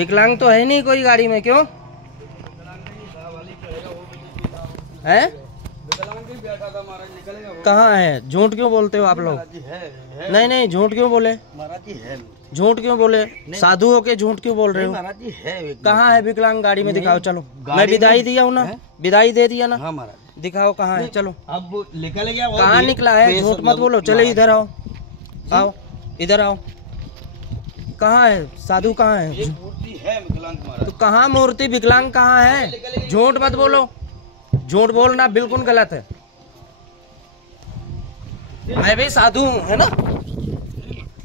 विकलांग तो है नहीं कोई गाड़ी में, क्यों है? कहाँ है? झूठ क्यों बोलते हो आप लोग? नहीं नहीं, झूठ क्यों बोले? महाराज जी है। झूठ क्यों बोले? साधु होके झूठ क्यों बोल रहे हो? महाराज जी है। कहाँ है विकलांग? गाड़ी में दिखाओ। चलो, मैं विदाई दिया हूँ ना, विदाई दे दिया ना। हाँ महाराज, दिखाओ कहाँ है। चलो, अब निकल गया। कहाँ निकला है? झूठ मत बोलो। चलो इधर आओ, आओ इधर आओ। कहाँ है साधु? कहाँ है? मूर्ति है विकलांग महाराज। तो कहाँ मूर्ति? विकलांग कहाँ है? झूठ मत बोलो। झूठ बोलना बिल्कुल गलत है। मैं भी साधु हूँ, है ना?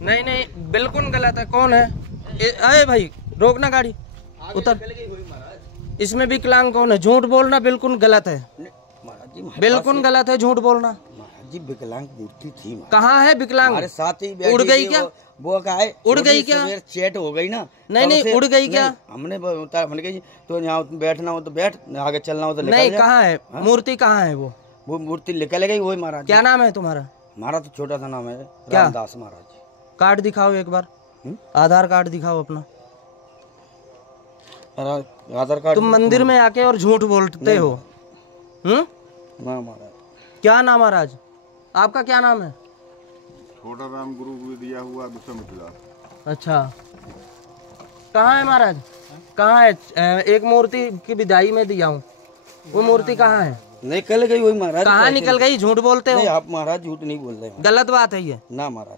नहीं नहीं, बिल्कुल गलत है। कौन है? अरे भाई रोकना गाड़ी, उतर। इसमें विकलांग कौन है? झूठ बोलना बिल्कुल गलत है, बिल्कुल गलत है झूठ बोलना। महाराज जी विकलांग मूर्ति थी। कहाँ है विकलांग? हमारे साथ ही उड़ गई क्या? वो का है, उड़ गई क्या? चेट हो गई ना। नहीं नहीं, उड़ गई क्या? हमने गई तो यहाँ बैठना हो तो बैठ, आगे चलना हो तो नहीं। कहाँ है मूर्ति? कहाँ है वो मूर्ति? निकल गई वही महाराज। क्या नाम है तुम्हारा? हमारा तो छोटा सा नाम है क्या? रामदास महाराज। कार्ड दिखाओ एक बार। आधार कार्ड दिखाओ अपना। आधार कार्ड। तुम मंदिर में आके और झूठ बोलते हो। महाराज क्या नाम महाराज? आपका क्या नाम है? छोटा राम गुरु को दिया हुआ विश्वामित्र। अच्छा, कहाँ है महाराज? कहाँ है? एक मूर्ति की विदाई में दिया हूँ, वो मूर्ति कहाँ है? निकल गई वही महाराज। कहाँ निकल गई? झूठ बोलते हो आप महाराज, झूठ नहीं बोल रहे। गलत बात है ये ना महाराज,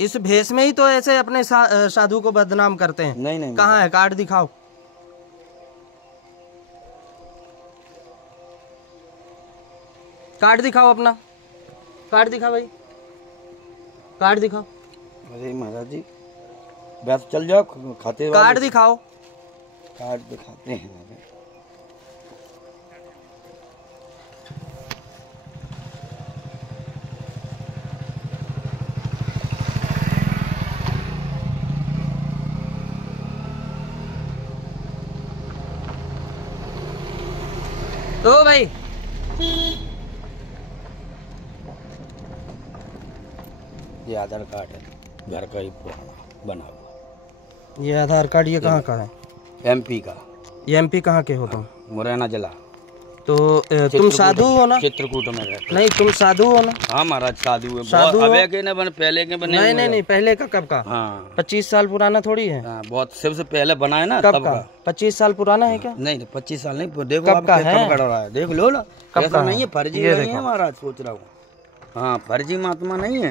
इस भेष में ही तो ऐसे अपने साधु को बदनाम करते हैं। नहीं नहीं। कहाँ है? कार्ड दिखाओ। कार्ड दिखाओ अपना। कार्ड दिखा भाई, कार्ड दिखाओ। अरे महाराज जी बस चल जाओ, खाते कार्ड दिखाओ। कार्ड दिखाते हैं। तो भाई ये आधार कार्ड है, घर का ही पुराना बना हुआ। ये आधार कार्ड, ये कहाँ का है? एमपी का। ये एमपी कहाँ के हो तुम? मुरैना जिला। तो तुम साधु हो ना? चित्रकूट में रहते। नहीं, तुम साधु हो ना? हाँ महाराज साधु है। साधु हो? अबे के न बने, पहले के बने। नहीं नहीं नहीं, पहले का कब का? हाँ 25 साल पुराना थोड़ी है। हाँ, बहुत सबसे पहले बना है ना। कब का? 25 साल पुराना है क्या? नहीं 25 साल नहीं, देखो कब आप का कब है? कट रहा है, देख लो ना। ऐसा नहीं है, फर्जी ये नहीं है महाराज, सोच रहा हूँ। हाँ फर्जी महात्मा नहीं है,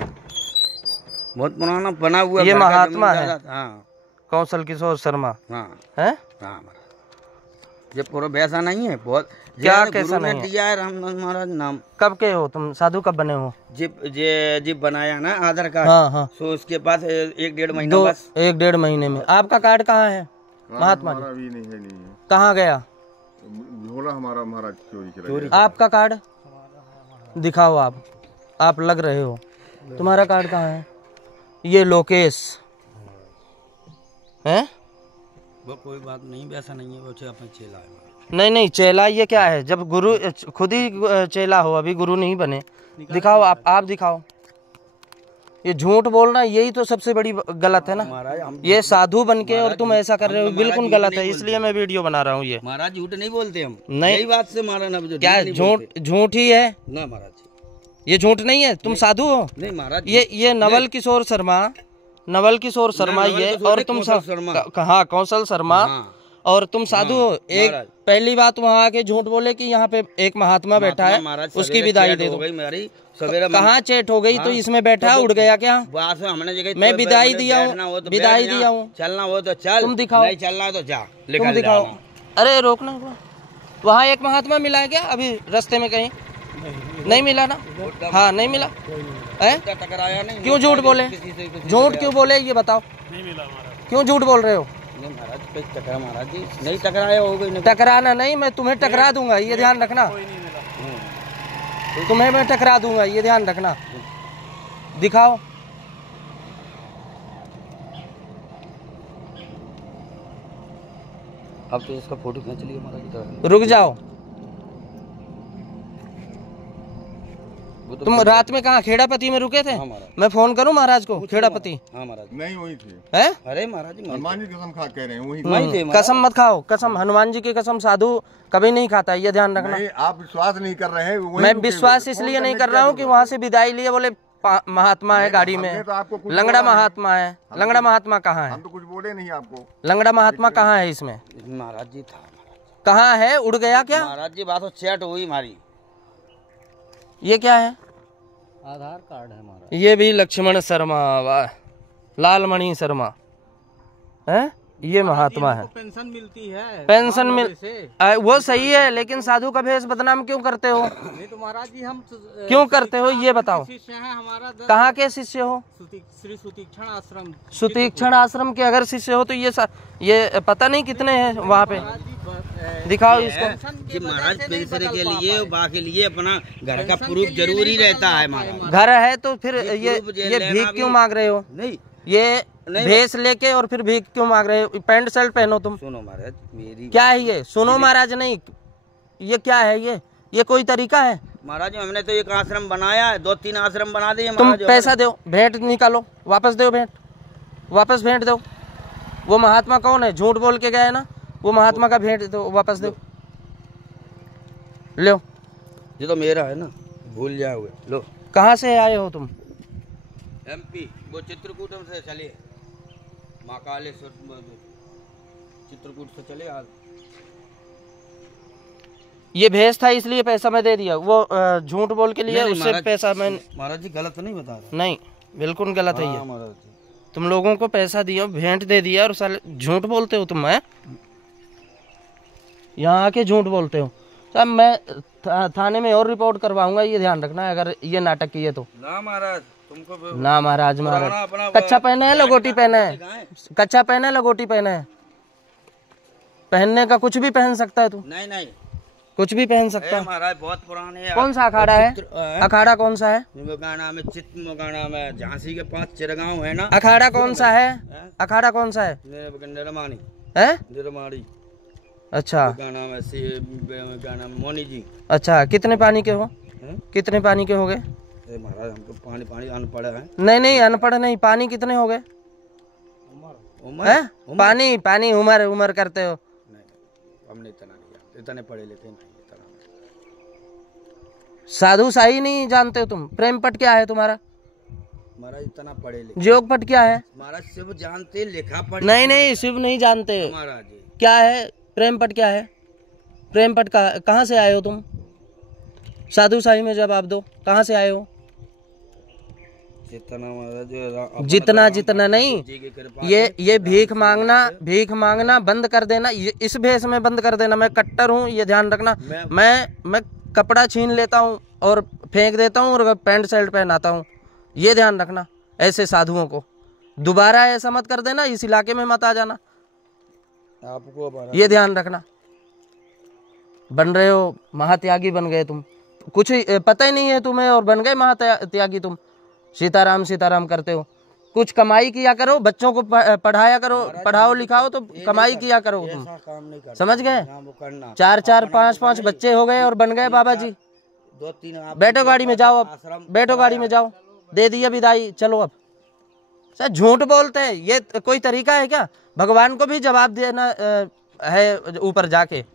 बहुत पुराना बना हुआ। ये महात्मा है। हाँ कौशल किशोर शर्मा हाँ है। हाँ महाराज, ये पूरा वैसा नहीं है। बहुत क्या ये कैसा गुरु ने नहीं है? दिया है रामदास महाराज नाम। कब के हो तुम? साधु कब बने हो? जिप बनाया ना आधार कार्ड। हाँ हाँ, सो उसके बाद 1-1.5 महीना बस। 1-1.5 महीने में। आपका कार्ड कहाँ है महात्मा जी? अभी नहीं है, नहीं है। कहाँ गया? झोला हमारा महाराज चोरी चला गया। आपका कार्ड दिखाओ। आप लग रहे हो। तुम्हारा कार्ड कहाँ है? ये लोकेश है। वो कोई बात नहीं, वैसा नहीं है। वो अपने चेला है। नहीं नहीं, चेला ये क्या है? जब गुरु खुद ही चेला हो, अभी गुरु नहीं बने। दिखाओ आप दिखाओ। ये झूठ बोलना यही तो सबसे बड़ी गलत है ना। ये साधु बन के और तुम ऐसा कर रहे हो, बिल्कुल गलत है। इसलिए मैं वीडियो बना रहा हूँ। ये महाराज झूठ नहीं बोलते हम। नहीं, यही बात से मारा ना। क्या झूठ ही है ना महाराज? ये झूठ नहीं है। तुम साधु हो? नहीं महाराज, ये नवल किशोर शर्मा ये। और तुम कहाँ? कौशल शर्मा। और तुम साधु हो। एक पहली बात वहाँ आके झूठ बोले कि यहाँ पे एक महात्मा बैठा है, उसकी विदाई दे दो। कहाँ चेट हो गई? तो इसमें बैठा उड़ गया क्या? मैं विदाई दिया हूँ, विदाई दिया हूँ। चलना हो तो चल, तुम दिखाओ। नहीं चलना तो जा, तुम दिखाओ। अरे रोकना। वहाँ एक महात्मा मिला है क्या अभी रास्ते में कहीं? नहीं मिला ना? हाँ नहीं मिला है। टकराया नहीं। क्यों झूठ बोले? झूठ क्यों बोले ये बताओ। नहीं मिला महाराज। क्यों झूठ बोल रहे हो? नहीं महाराज, टकरा महाराज जी नहीं टकराया हो गई। टकराना नहीं, मैं तुम्हें टकरा दूंगा, ये ध्यान रखना। कोई नहीं मिला। तुम्हें मैं टकरा दूंगा, ये ध्यान रखना। दिखाओ। अब तो इसका फोटो खींच लिया महाराज। रुक जाओ। तुम रात में कहाँ खेड़ापति में रुके थे? मैं फोन करूं महाराज को? खेड़ापति हाँ महाराज नहीं वही थे। है? अरे महाराज जी हनुमान जी कसम खा कह रहे हैं वही थे। कसम मत खाओ, कसम हनुमान जी की कसम साधु कभी नहीं खाता, ये ध्यान रखना। नहीं, आप विश्वास नहीं कर रहे हैं। मैं विश्वास इसलिए नहीं कर रहा हूँ कि वहाँ से विदाई लिए बोले महात्मा है गाड़ी में, लंगड़ा महात्मा है। लंगड़ा महात्मा कहाँ है? हम तो कुछ बोले नहीं आपको। लंगड़ा महात्मा कहाँ है इसमें? महाराज जी था। कहाँ है? उड़ गया क्या? महाराज जी बात चैट हुई हमारी। ये क्या है? आधार कार्ड है हमारा। ये भी लक्ष्मण शर्मा, वाह, लालमणि शर्मा है, ये महात्मा है। पेंशन मिलती है। पेंशन मिल वो सही है, लेकिन साधु का भेष बदनाम क्यों करते हो? नहीं तो महाराज जी हम क्यों करते हो ये बताओ? शिष्य हैं हमारा। कहाँ के शिष्य हो? श्री सुतीक्षण आश्रम। सुतीक्षण आश्रम के अगर शिष्य हो तो ये पता नहीं कितने हैं वहाँ पे, दिखाओ इसको। जी महाराज पेंशन के लिए बाकी लिए अपना घर का प्रूफ जरूरी रहता है महाराज। घर है तो फिर ये भीख क्यों मांग रहे हो? नहीं ये भेष लेके और फिर भीख क्यों मांग रहे हो? पैंट शर्ट पहनो तुम। सुनो महाराज मेरी क्या है ये? सुनो महाराज नहीं, ये क्या है? ये कोई तरीका है? महाराज हमने तो एक आश्रम बनाया है, 2-3 आश्रम बना दिए। तुम पैसा दो, भेंट निकालो, वापस दो भेंट, वापस भेंट दो। वो महात्मा कौन है? झूठ बोल के गए ना, वो महात्मा का भेंट दो, वापस दो। लो, ये तो मेरा है ना, भूल जाओगे। लो। कहाँ से आए हो तुम? MP वो चित्रकूटम से चले, महाकालेश्वर चित्रकूट से चले। आज ये भेष था इसलिए पैसा मैं दे दिया, वो झूठ बोल के लिए उससे पैसा मैं। महाराज जी गलत नहीं बता रहे। नहीं, बिल्कुल गलत है ये। महाराज जी तुम लोगों को पैसा दिया, भेंट दे दिया और साले झूठ बोलते हो तुम। है यहाँ आके झूठ बोलते हो। साहब मैं थाने में और रिपोर्ट करवाऊंगा, ये ध्यान रखना अगर ये नाटक किए तो। ना महाराज तुमको ना महाराज, महाराज कच्चा पहने है लगोटी पहने है, कच्चा पहने है लगोटी पहने है। पहनने का कुछ भी पहन सकता है तू। नहीं नहीं कुछ भी पहन सकता है महाराज। बहुत पुराने है। कौन सा अखाड़ा है? अखाड़ा कौन सा है? मोगाना में मोगाना में झांसी के पास चिरगांव है ना। अखाड़ा कौन सा है? अखाड़ा कौन सा है? निर्माणी है? निर्माणी। अच्छा, गाना में गाना मोनी जी। अच्छा, कितने पानी के हो? कितने पानी के हो गए? महाराज हमको पानी पानी अनपढ़ है। नहीं अनपढ़ नहीं, पानी कितने हो गए? पानी पानी उमर करते हो। नहीं हमने इतना नहीं जानते, इतने पढ़े लिखे नहीं। इतना साधु साई नहीं जानते हो तुम? प्रेम पट क्या है तुम्हारा? महाराज इतना पढ़े लिखे। जोग पट क्या है? महाराज शिव जानते, लिखा पढ़। नहीं शिव नहीं जानते। महाराज क्या है प्रेम पट? क्या है प्रेम पट? कहाँ से आए हो तुम? साधु साई में जवाब दो, कहाँ से आए हो? जितना नहीं, ये भीख मांगना बंद कर देना, इस भेष में बंद कर देना। मैं कट्टर हूँ, ये ध्यान रखना। मैं कपड़ा छीन लेता हूँ और फेंक देता हूँ और पैंट शर्ट पहनाता हूँ, ये ध्यान रखना। ऐसे साधुओं को दोबारा ऐसा मत कर देना, इस इलाके में मत आ जाना, आपको ये ध्यान रखना। बन रहे हो महात्यागी, बन गए तुम, कुछ पता ही नहीं है तुम्हें और बन गए महात्यागी तुम। सीताराम सीताराम करते हो, कुछ कमाई किया करो, बच्चों को पढ़ाया करो, पढ़ाओ लिखाओ तो कमाई किया करो तुम, समझ गए? 4 5 5 बच्चे हो गए और बन गए बाबा जी। 2-3 बैठो गाड़ी में जाओ, अब बैठो गाड़ी में जाओ, दे दिया विदाई, चलो। अब सर झूठ बोलते हैं, ये कोई तरीका है क्या? भगवान को भी जवाब देना है ऊपर जाके।